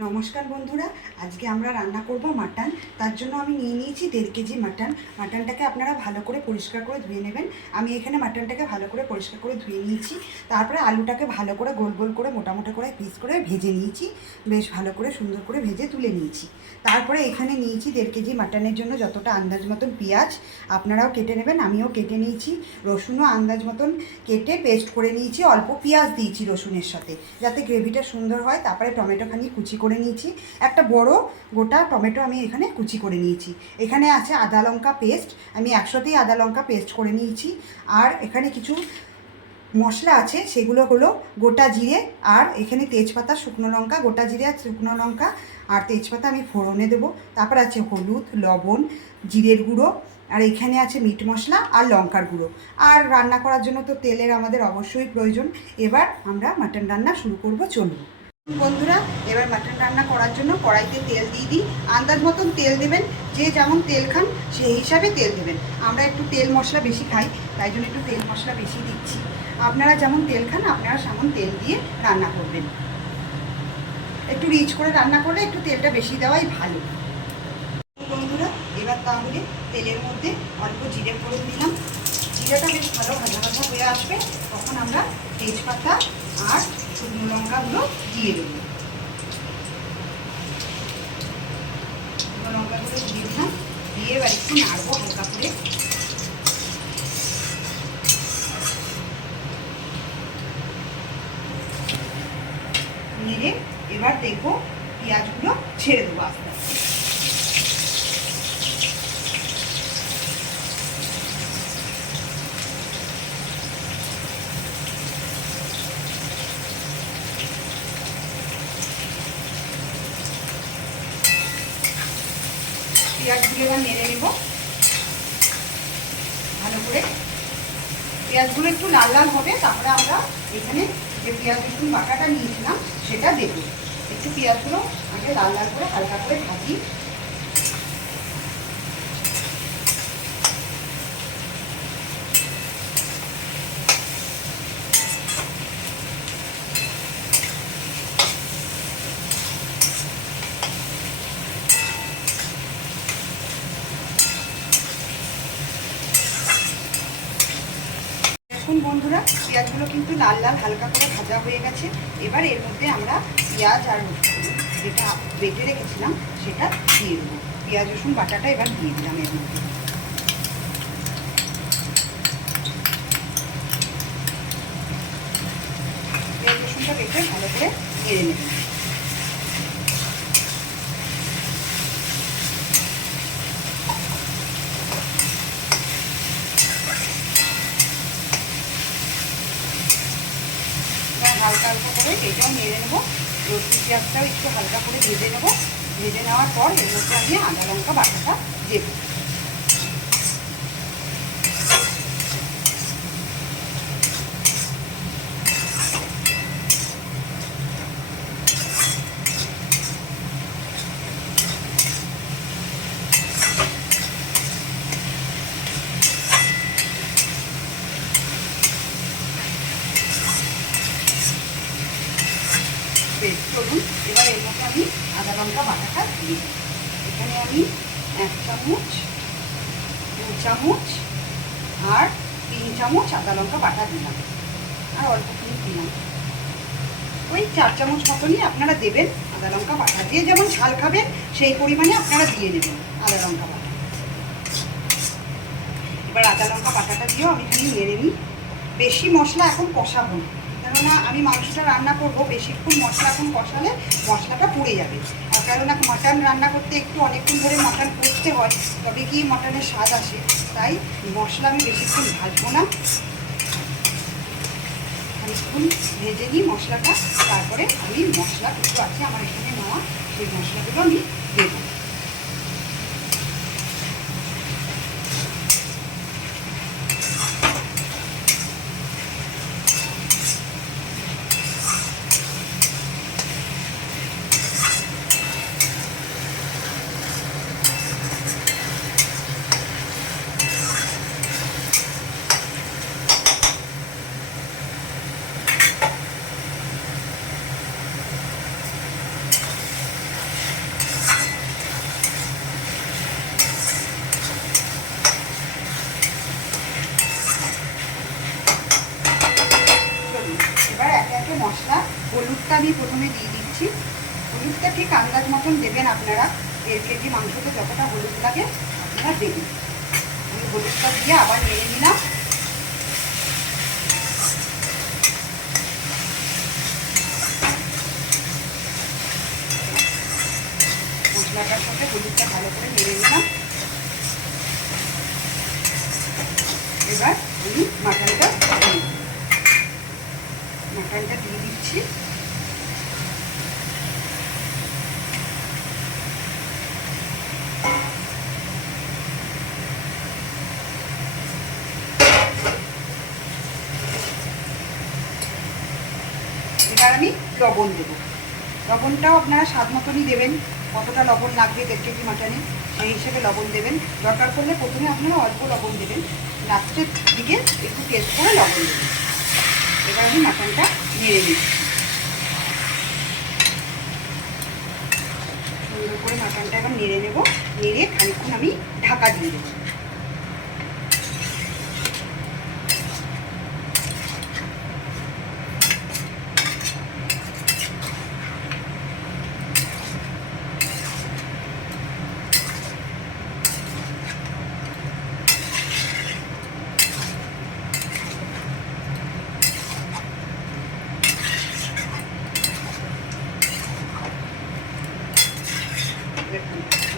নমস্কার বন্ধুরা, আজকে আমরা রান্না করব মাটন। তার জন্য আমি নিয়ে নিয়েছি 1.5 কেজি মাটন। মাটনটাকে আপনারা ভালো করে পরিষ্কার করে ধুয়ে নেবেন। আমি এখানে মাটনটাকে ভালো করে পরিষ্কার করে ধুয়ে নিয়েছি। তারপরে আলুটাকে ভালো করে গোল গোল করে মোটা মোটা করে পিস করে ভেজে নিয়েছি। বেশ ভালো করে সুন্দর করে ভেজে তুলে নিয়েছি। তারপরে এখানে নিয়েছি 1.5 কেজি মাটনের জন্য যতটা আন্দাজ মতন পেঁয়াজ, আপনারাও কেটে নেবেন, আমিও কেটে নিয়েছি। রসুনও আন্দাজ মতন কেটে পেস্ট করে নিয়েছি, অল্প পেঁয়াজ দিয়েছি রসুনের সাথে যাতে গ্রেভিটা সুন্দর হয়। তারপরে টমেটোখানি কুচি করে নিয়েছি, একটা বড় গোটা টমেটো আমি এখানে কুচি করে নিয়েছি। এখানে আছে আদা লঙ্কা পেস্ট, আমি 100তেই আদা লঙ্কা পেস্ট করে নিয়েছি। আর এখানে কিছু মশলা আছে, সেগুলো হলো গোটা জিরে আর এখানে তেজপাতা, শুকনো লঙ্কা, গোটা জিরে আর শুকনো লঙ্কা আর তেজপাতা আমি ফোড়নে দেবো। তারপর আছে হলুদ, লবণ, জিরের গুঁড়ো, আর এখানে আছে মিট মশলা আর লঙ্কার গুঁড়ো। আর রান্না করার জন্য তো তেলের আমাদের অবশ্যই প্রয়োজন। এবার আমরা মাটন রান্না শুরু করব, চলুন বন্ধুরা। এবার মাটন রান্না করার জন্য কড়াইতে তেল দিয়ে দিই। আন্দাজ মতন তেল দেবেন, যে যেমন তেল খান সেই হিসাবে তেল দেবেন। আমরা একটু তেল মশলা বেশি খাই, তাই জন্য একটু তেল মশলা বেশি দিচ্ছি। আপনারা যেমন তেল খান আপনারা সেমন তেল দিয়ে রান্না করবেন। একটু রিচ করে রান্না করলে একটু তেলটা বেশি দেওয়াই ভালো। বন্ধুরা, এবার তাহলে তেলের মধ্যে অল্প জিরে ফোড়ন দিলাম। জিরেটা বেশ ভালো ভাজা ভাজা হয়ে আসবে, তখন আমরা তেজপাতা আর শুকনো লঙ্কাগুলো দিয়ে দেবো। শুকনো লঙ্কাগুলো দিয়ে দিলাম, দিয়ে এবার একটু নাড়বো হালকা করে। নেড়ে এবার দেখবো পেঁয়াজগুলো ছেড়ে দেবো আস্তে আস্তে। পেঁয়াজগুলো এবার নেড়ে নেব ভালো করে। পেঁয়াজগুলো একটু লাল লাল হবে, তারপরে আমরা এখানে যে পেঁয়াজ রসুন বাটাটা নিয়েছিলাম সেটা দেবো। একটু পেঁয়াজগুলো আগে লাল লাল করে হালকা করে ভাজি। দেখুন বন্ধুরা, পেঁয়াজগুলো কিন্তু লাল লাল হালকা করে ভাজা হয়ে গেছে। এবার এর মধ্যে আমরা পেঁয়াজ আর যেটা বেটে রেখেছিলাম সেটা দিয়ে দেবো। পেঁয়াজ রসুন বাটাটা এবার দিয়ে দিলাম এর মধ্যে। পেঁয়াজ রসুনটা বেটে ভালো করে নেড়ে নেবেন। হালকা হালকা করে এটাও নেড়ে নেবো। রসুন পেঁয়াজটাও একটু হালকা করে ভেজে নেবো। ভেজে নেওয়ার পর এর মধ্যে আমি আদা লঙ্কা বাটাটা দেবো। বেশ, চলুন এবার এর মধ্যে আমি আদা লঙ্কা বাটাটা দিয়ে দেবো। এখানে আমি 1 চামচ, 2 চামচ আর 3 চামচ আদা লঙ্কা বাটা দিলাম। আর অল্প করে দিলাম, ওই 4 চামচ মতনই আপনারা দেবেন আদা লঙ্কা বাটা। দিয়ে যেমন ঝাল খাবেন সেই পরিমাণে আপনারা দিয়ে নেবেন আদা লঙ্কা বাটা। এবার আদা লঙ্কা বাটাটা দিয়েও আমি খালি নেড়ে নিই। বেশি মশলা এখন কষাবো না, কেননা আমি মাংসটা রান্না করব। বেশিক্ষণ মশলা এখন কষালে মশলাটা পুড়ে যাবে। আর কেননা মাটন রান্না করতে একটু অনেকক্ষণ ধরে মাটন কষতে হয়, তবে কি মাটনের স্বাদ আসে। তাই মশলা আমি বেশিক্ষণ ভাজবো না, খানিকক্ষণ ভেজে নিই মশলাটা। তারপরে আমি মশলা কিছু আছে আমার এখানে নেওয়া, সেই মশলাগুলো আমি দেবো। এবার একে একে মশলা, হলুদটা আমি প্রথমে দিয়ে দিচ্ছি। হলুদটা ঠিক আন্দাজ মতন দেবেন আপনারা, 1.5 কেজি মাংসতে যতটা হলুদ লাগে আপনারা দেবেন। আমি হলুদটা দিয়ে আবার নেড়ে নিলাম। মশলাটার সাথে হলুদটা ভালো করে নেড়ে নিলাম। এবার আমি মাটনটা দিয়ে দিচ্ছি। এবার আমি লবণ দেবো। লবণটাও আপনারা স্বাদ মতনই দেবেন, কতটা লবণ লাগবে 1.5 কেজি মাটনে সেই হিসেবে লবণ দেবেন। দরকার পড়লে প্রথমে আপনারা অল্প লবণ দেবেন, লাস্টের দিকে একটু টেস্ট করে লবণ দেবেন। এবার আমি মাটনটা নেড়ে দিচ্ছি। সুন্দর করে মাটনটা এবার নেড়ে নেব। নেড়ে খানিকক্ষণ আমি ঢাকা দিয়ে দেবো।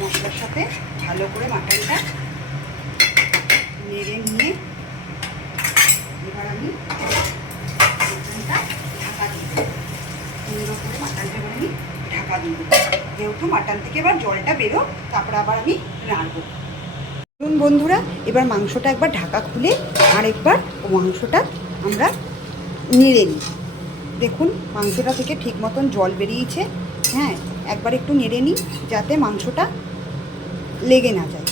মশলার সাথে ভালো করে মাটনটা নেড়ে নিয়ে এবার আমি মাটনটা ঢাকা দিয়ে দেবো। সুন্দর করে মাটনটা এবার আমি ঢাকা দিয়ে দেবো, যেহেতু মাটন থেকে এবার জলটা বেরো, তারপরে আবার আমি নাড়বো। ধরুন বন্ধুরা, এবার মাংসটা একবার ঢাকা খুলে আরেকবার মাংসটা আমরা নেড়ে নিই। দেখুন মাংসটা থেকে ঠিক মতন জল বেরিয়েছে। হ্যাঁ, একবার একটু নেড়ে নিই যাতে মাংসটা লেগে না যায়।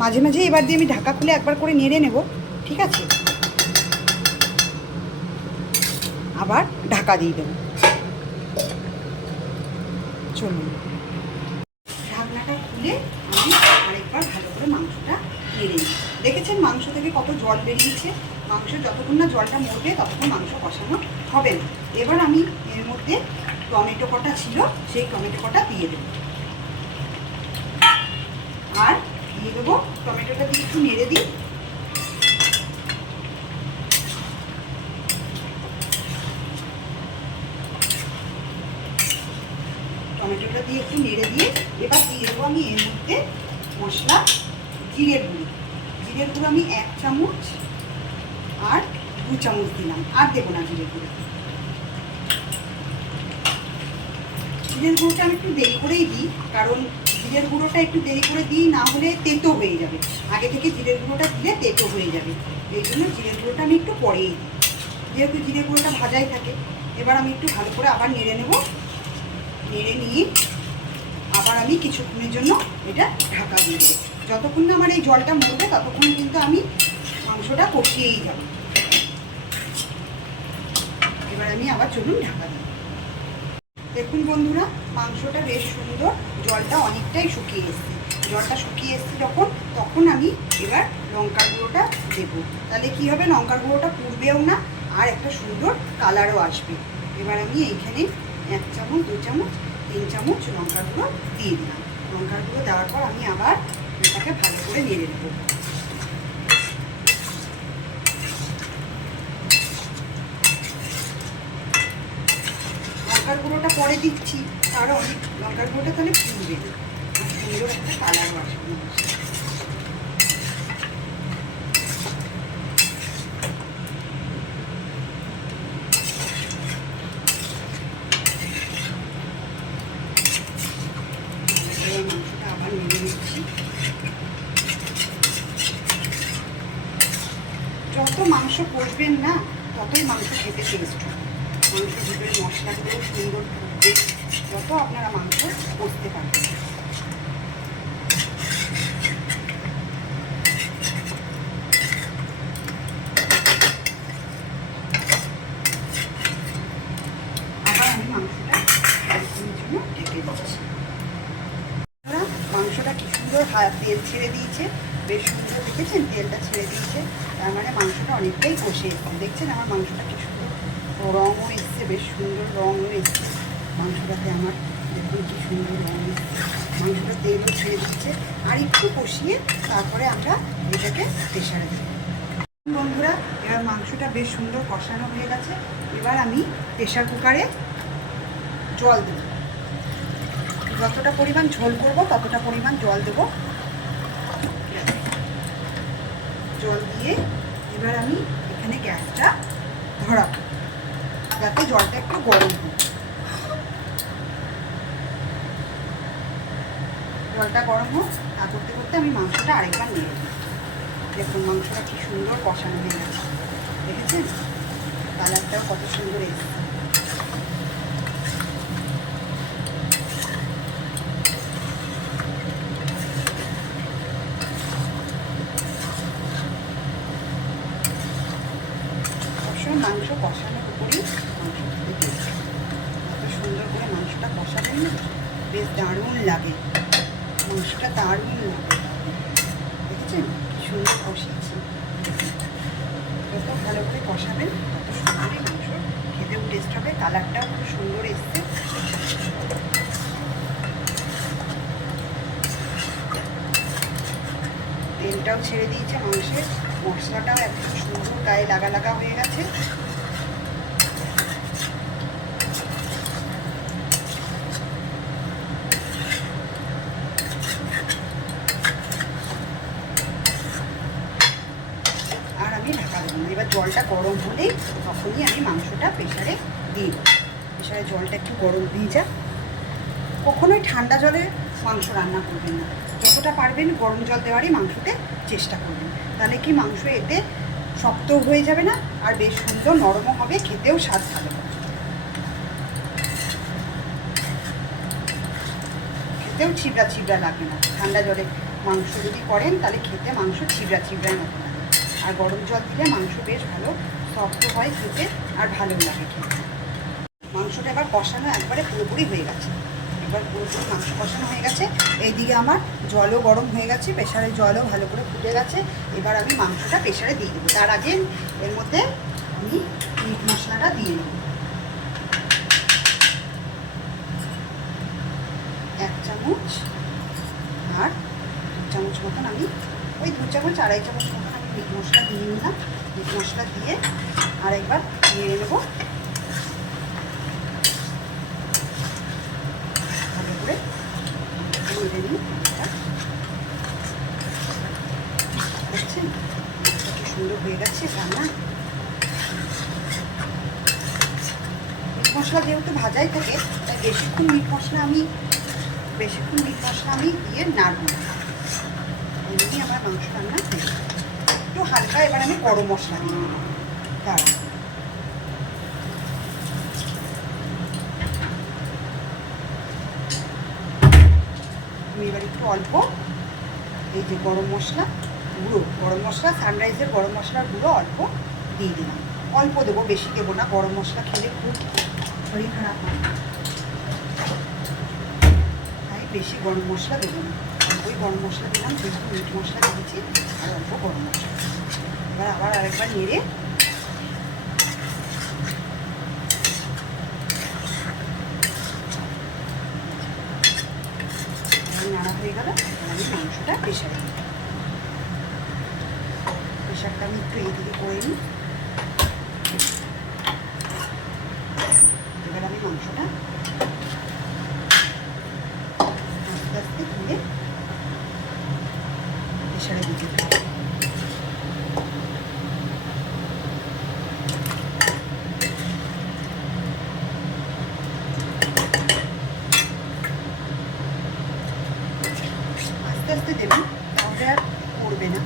মাঝে মাঝে এবার দিয়ে আমি ঢাকা খুলে একবার করে নেড়ে নেব, ঠিক আছে? আবার ঢাকা দিয়ে দেবো। চলুন, ঢাকনাটা খুলে আমি আরেকবার ভালো করে মাংসটা নেড়ে নিই। দেখেছেন মাংস থেকে কত জল বেরিয়েছে। মাংস যতক্ষণ না জলটা মরবে ততক্ষণ মাংস কষানো হবে না। এবার আমি এর মধ্যে টমেটো কটা ছিল, সেই টমেটো কটা দিয়ে দেবো। আর দিয়ে দেবো, টমেটোটা দিয়ে একটু নেড়ে দিই। টমেটোটা দিয়ে একটু নেড়ে দিয়ে এবার দিয়ে দেবো আমি এর মধ্যে মশলা, জিরের গুঁড়ো। জিরের গুঁড়ো আমি 1 চামচ আর 2 চামচ দিলাম, আর দেবো না জিরের গুঁড়ো। জিরের গুঁড়োটা আমি একটু দেরি করেই দিই, কারণ জিরের গুঁড়োটা একটু দেরি করে দিই, না হলে তেতো হয়ে যাবে। আগে থেকে জিরের গুঁড়োটা দিলে তেতো হয়ে যাবে, এই জন্য জিরের গুঁড়োটা আমি একটু পরেই দিই, যেহেতু জিরের গুঁড়োটা ভাজাই থাকে। এবার আমি একটু ভালো করে আবার নেড়ে নেব। নেড়ে নিয়ে আবার আমি কিছুক্ষণের জন্য এটা ঢাকা দিয়ে দেবো। যতক্ষণ না আমার এই জলটা মরবে ততক্ষণ কিন্তু আমি মাংসটা কষিয়েই যাব। এবার আমি আবার চলুন ঢাকা দিই। দেখুন বন্ধুরা, মাংসটা বেশ সুন্দর, জলটা অনেকটাই শুকিয়ে এসছে। জলটা শুকিয়ে এসছে তখন আমি এবার লঙ্কার গুঁড়োটা দেবো। তাহলে কি হবে, লঙ্কার গুঁড়োটা পুড়বেও না, আর একটা সুন্দর কালারও আসবে। এবার আমি এইখানে 1 চামচ, 2 চামচ, 3 চামচ লঙ্কার গুঁড়ো দিয়ে দিলাম। লঙ্কার গুঁড়ো দেওয়ার পর আমি আবার এটাকে ভালো করে নেড়ে দেবো। লঙ্কার গুঁড়োটা পরে দিচ্ছি, কারণ লঙ্কার গুঁড়োটা তাহলে পুড়বে না, সুন্দর একটা কালারও আসবে। মাংসটা আবার নেড়ে নিচ্ছি। যত মাংস কষবেন না, ততই মাংস খেতে টেস্ট হবে। মাংসের ভিতরে মশলাগুলো সুন্দর ঢুকবে যত আপনারা মাংস কষতে পারবেন। আবার আমি মাংসটা কিছুক্ষণের জন্য ঢেকে দিচ্ছি। মাংসটা কি সুন্দর তেল ছেড়ে দিয়েছে, বেশ সুন্দর। দেখেছেন তেলটা ছেড়ে দিয়েছে, তার মানে মাংসটা অনেকটাই কষে এসেছে। দেখছেন আমার মাংসটা কি সুন্দর রঙও এসছে, বেশ সুন্দর রঙও এসছে মাংসটাতে আমার। দেখুন কি সুন্দর রঙ এসছে, মাংসটা তেলও ছেড়ে দিচ্ছে। আর একটু কষিয়ে তারপরে আমরা এটাকে প্রেশারে দেবো। বন্ধুরা, এবার মাংসটা বেশ সুন্দর কষানো হয়ে গেছে। এবার আমি প্রেশার কুকারে জল দেব, যতটা পরিমাণ ঝোল করব ততটা পরিমাণ জল দেব। জল দিয়ে এবার আমি এখানে গ্যাসটা ধরাবো যাতে জলটা একটু গরম হয়। জলটা গরম হোক, তা করতে করতে আমি মাংসটা আরেকবার নিয়ে নেব। দেখুন মাংসটা কি সুন্দর কষানো হয়ে গেছে, দেখেছেন কালারটাও কত সুন্দর এসেছে। অবশ্যই মাংস কষানোর উপরেই মাংস খেতে দিয়েছে। এত সুন্দর করে মাংসটা কষাবেন না, বেশ দারুণ লাগে, মাংসটা দারুণ লাগে। দেখেছেন কি সুন্দর কষিয়েছি। যত ভালো করে কষাবেন তত সুন্দরই মাংস খেতেও টেস্ট হবে। কালারটাও খুব সুন্দর এসছে। তেলটাও ছেড়ে দিয়েছে মাংসের, মশলাটাও একদম সুন্দর গায়ে লাগা লাগা হয়ে গেছে। আর আমি ঢাকা দেবো না, এবার জলটা গরম হলেই তখনই আমি মাংসটা প্রেশারে দিই। প্রেশারে জলটা একটু গরম দিয়ে যাক। কখনোই ঠান্ডা জলে মাংস রান্না করবেন না, যতটা পারবেন গরম জল দেওয়ারই মাংসতে চেষ্টা করবেন। তাহলে কি মাংস এতে শক্ত হয়ে যাবে না, আর বেশ সুন্দর নরমও হবে, খেতেও স্বাদ ভালো হবে, খেতেও ছিবড়া ছিবড়া লাগবে না। ঠান্ডা জলে মাংস যদি করেন তাহলে খেতে মাংস ছিবড়া ছিবড়ার মতো লাগে। আর গরম জল দিলে মাংস বেশ ভালো শক্ত হয় খেতে, আর ভালো লাগে খেতে। মাংসটা এবার কষানো একবারে পুরোপুরি হয়ে গেছে। এবার পুরোপুরি মাংস কষানো হয়ে গেছে। এইদিকে আমার জলও গরম হয়ে গেছে, প্রেশারে জলও ভালো করে ফুটে গেছে। এবার আমি মাংসটা প্রেশারে দিয়ে দেবো। তার আগে এর মধ্যে আমি মিট মশলাটা দিয়ে নেব। 1 চামচ আর 2 চামচ মতন আমি, ওই 2 চামচ 2.5 চামচ মতন আমি মিট মশলা দিয়ে নিলাম। মিট মশলা দিয়ে আরেকবার নেড়ে নেবো ভালো করে, নেড়ে নিই। দেখছেন কত সুন্দর হয়ে গেছে রান্না। মিট মশলা যেহেতু ভাজাই থাকে, তাই বেশিক্ষণ মিট মশলা আমি দিয়ে নাড়ব না। এমনি আমার মাংস রান্না একটু হালকা। এবার আমি গরম মশলা দিয়ে নেব। তার আমি এবার একটু অল্প এই যে গরম মশলা গুঁড়ো, গরম মশলা সানরাইজের গরম মশলার গুঁড়ো অল্প দিয়ে দিলাম। অল্প দেবো, বেশি দেবো না, গরম মশলা খেলে খুব শরীর খারাপ হয়, তাই বেশি গরম মশলা দেবো না। অল্পই গরম মশলা দিলাম, যেহেতু মিট মশলা দিয়েছি, আর অল্প গরম মশলা। এবার আবার আরেকবার নেড়ে নাড়া হয়ে গেল। আমি মাংসটা প্রেশারে দিই। প্রেশারটা আমি একটু এইদিকে করে নিই। এবার আমি মাংসটা আস্তে আস্তে ধুয়ে প্রেশারে দিতে দিই। আস্তে আস্তে দেবেন, তাহলে আর পড়বে না।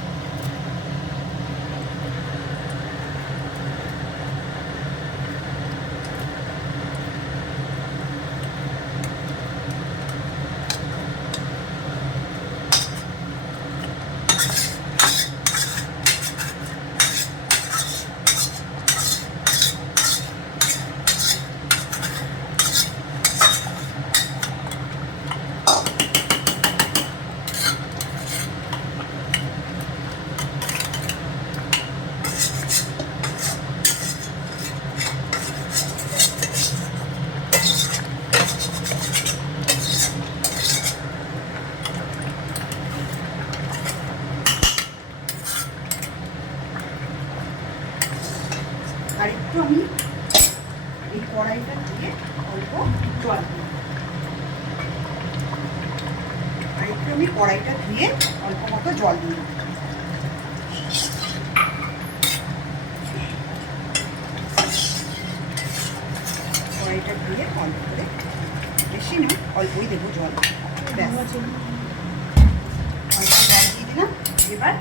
কড়াইটা দিয়ে অল্প জল দিই। আর একটু আমি কড়াইটা ধুয়ে অল্প মতো জল দিই। কড়াইটা ধুয়ে অল্প করে, বেশি না অল্পই দেবো জল। ব্যাস, অল্প জল দিয়ে দিলাম। এবার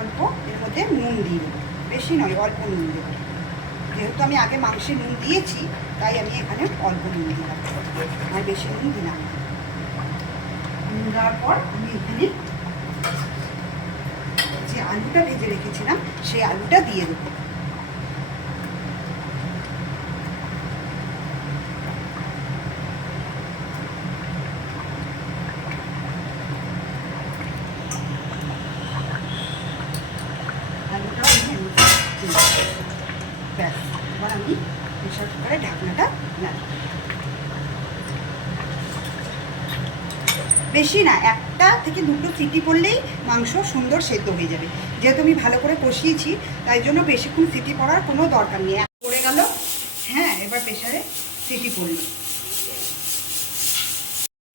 অল্প এর মধ্যে নুন দিয়ে দেবো, বেশি নয় অল্প নুন দেবো। যেহেতু আমি আগে মাংসে নুন দিয়েছি তাই আমি এখানে অল্প নুন দিলাম, আর বেশি নুন দিলাম। নুন দেওয়ার পর আমি এখানে যে আলুটা ভেজে রেখেছিলাম সেই আলুটা দিয়ে দেবো। আলুটাও আমি ব্যাস, এবার আমি প্রেশার কুকারে ঢাকনাটা নাড়ি। বেশি না, 1টা থেকে 2টো সিটি পড়লেই মাংস সুন্দর সেদ্ধ হয়ে যাবে। যেহেতু আমি ভালো করে কষিয়েছি তাই জন্য বেশিক্ষণ সিটি পড়ার কোনো দরকার নেই। পড়ে গেল, হ্যাঁ এবার প্রেশারে সিটি পড়ল।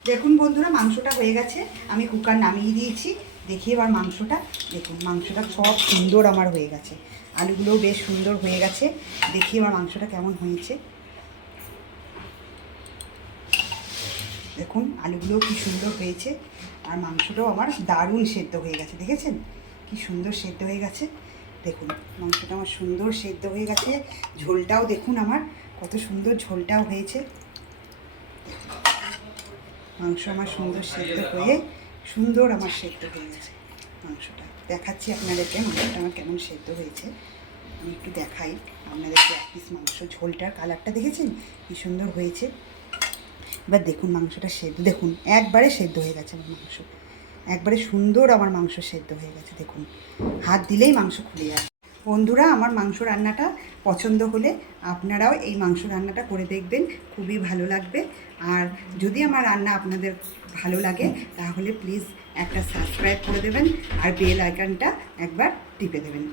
দেখুন বন্ধুরা, মাংসটা হয়ে গেছে, আমি কুকার নামিয়ে দিয়েছি। দেখি এবার মাংসটা, দেখুন মাংসটা সব সুন্দর আমার হয়ে গেছে, আলুগুলোও বেশ সুন্দর হয়ে গেছে। দেখি এবার মাংসটা কেমন হয়েছে। দেখুন আলুগুলোও কি সুন্দর হয়েছে, আর মাংসটাও আমার দারুণ সেদ্ধ হয়ে গেছে। দেখেছেন কি সুন্দর সেদ্ধ হয়ে গেছে। দেখুন মাংসটা আমার সুন্দর সেদ্ধ হয়ে গেছে। ঝোলটাও দেখুন আমার কত সুন্দর ঝোলটাও হয়েছে। মাংস আমার সুন্দর সেদ্ধ হয়ে সুন্দর আমার সেদ্ধ হয়ে গেছে। মাংসটা দেখাচ্ছি আপনাদেরকে, মাংসটা আমার কেমন সেদ্ধ হয়েছে আমি একটু দেখাই আপনাদেরকে। 1 পিস মাংস, ঝোলটার কালারটা দেখেছেন কি সুন্দর হয়েছে। এবার দেখুন মাংসটা সেদ্ধ, দেখুন একবারে সেদ্ধ হয়ে গেছে আমার মাংস, একবারে সুন্দর আমার মাংস সেদ্ধ হয়ে গেছে। দেখুন হাত দিলেই মাংস খুলে যাবে। বন্ধুরা, আমার মাংস রান্নাটা পছন্দ হলে আপনারাও এই মাংস রান্নাটা করে দেখবেন, খুবই ভালো লাগবে। আর যদি আমার রান্না আপনাদের ভালো লাগে তাহলে প্লিজ একটা সাবস্ক্রাইব করে দেবেন আর বেল আইকনটা একবার টিপে দেবেন।